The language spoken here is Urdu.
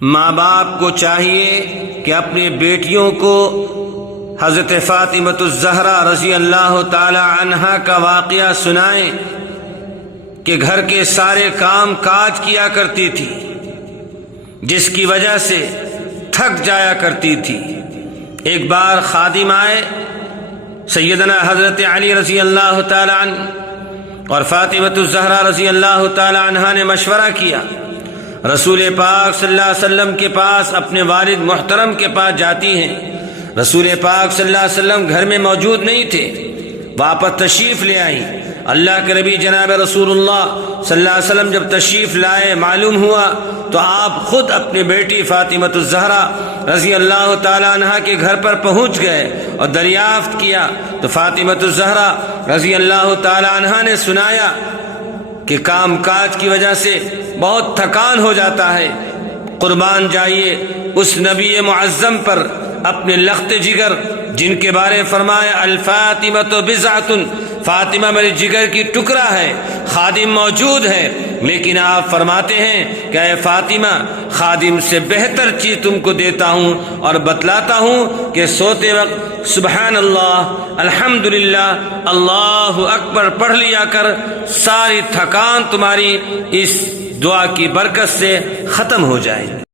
ماں باپ کو چاہیے کہ اپنی بیٹیوں کو حضرت فاطمۃ الزہرا رضی اللہ تعالی عنہا کا واقعہ سنائیں کہ گھر کے سارے کام کاج کیا کرتی تھی، جس کی وجہ سے تھک جایا کرتی تھی۔ ایک بار خادم آئے، سیدنا حضرت علی رضی اللہ تعالی عنہ اور فاطمۃ الزہرا رضی اللہ تعالی عنہا نے مشورہ کیا، رسول پاک صلی اللہ علیہ وسلم کے پاس، اپنے والد محترم کے پاس جاتی ہیں۔ رسول پاک صلی اللہ علیہ وسلم گھر میں موجود نہیں تھے، واپس تشریف لے آئیں۔ اللہ کے نبی جناب رسول اللہ صلی اللہ علیہ وسلم جب تشریف لائے، معلوم ہوا تو آپ خود اپنی بیٹی فاطمۃ الزہرا رضی اللہ تعالی عنہا کے گھر پر پہنچ گئے اور دریافت کیا تو فاطمۃ الزہرا رضی اللہ تعالی عنہا نے سنایا کہ کام کاج کی وجہ سے بہت تھکان ہو جاتا ہے۔ قربان جائیے اس نبی معظم پر، اپنے لخت جگر جن کے بارے میں فرمایا الفاطمۃ بضعۃ، فاطمہ میری جگر کی ٹکڑا ہے۔ خادم موجود ہے لیکن آپ فرماتے ہیں کہ اے فاطمہ، خادم سے بہتر چیز تم کو دیتا ہوں اور بتلاتا ہوں کہ سوتے وقت سبحان اللہ، الحمدللہ، اللہ اکبر پڑھ لیا کر، ساری تھکان تمہاری اس دعا کی برکت سے ختم ہو جائے۔